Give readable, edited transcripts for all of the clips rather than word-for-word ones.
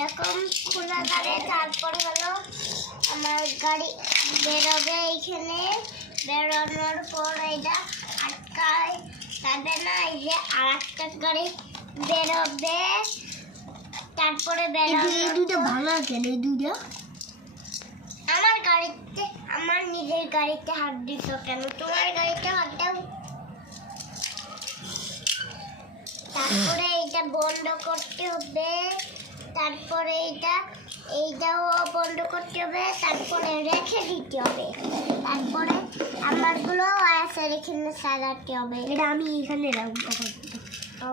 এরকম খোলা গাড়ি। তারপরে হলো আমার গাড়ি বেরোবে, এইখানে বেরোনোর পর এটা আটকায় যাবে না, এই যে আর একটা গাড়ি বেরোবে। তারপরে দুটো ভালো আছে, এই দুটো আমার গাড়িতে, আমার নিজের গাড়িতে হাত দিত কেন? তোমার গাড়িতে হাত দাও। তারপরে এইটা বন্ধ করতে হবে, তারপরে এইটাও বন্ধ করতে হবে, তারপরে রেখে দিতে হবে, তারপরে আমারগুলো আয়াসের এখানে সাজাতে হবে। এটা আমি এখানে রাখবো। ও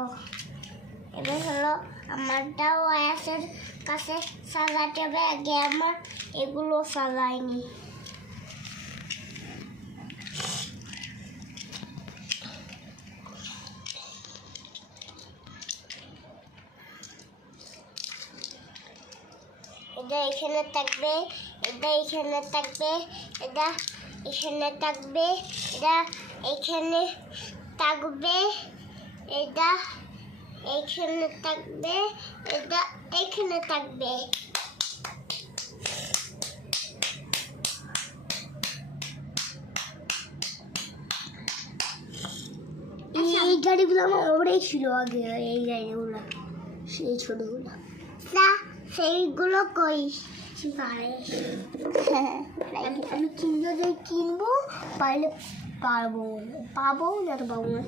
এবার হলো আমারটাও আয়াসের কাছে সাজাতে হবে। আগে আমার এগুলো সাজাইনি। এটা এখানে থাকবে, এটা এখানে থাকবে, এটা এখানে থাকবে, এটা এখানে থাকবে, এটা এখানে থাকবে, এটা এখানে থাকবে। এই গাড়িগুলো আমার ওরেই ছিল আগে, এই গাড়িগুলো, সেই ছোটগুলো। না সেইগুলো কই? আমি কিনবো, পাইলে পাবো না তো পাবো না।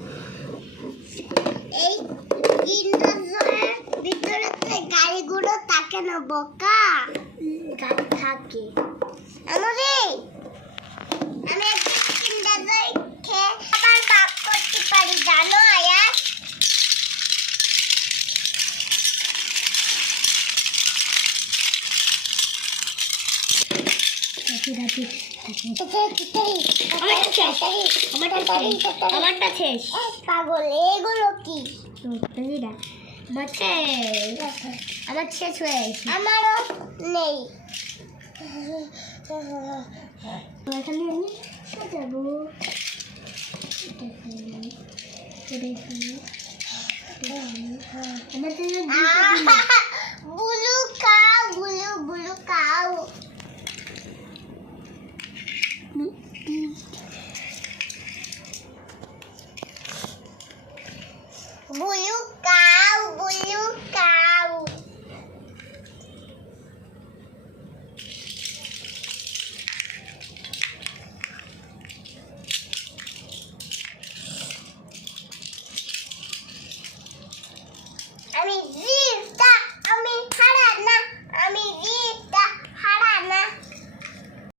এই ইন্দ্রজয়ের ভিতরে তো গাড়িগুলো থাকে না বোকা। গাড়ি থাকে আমাদের আমি ইন্দ্রজয় খেয়ে আবার বাপ করতে পারি, জানো আয়াস? আমারটা শেষ। পাগল, এগুলো কি? আমার শেষ হয়ে গেছে। আমারও নেই। এখানে আমি সাজাবো। আমার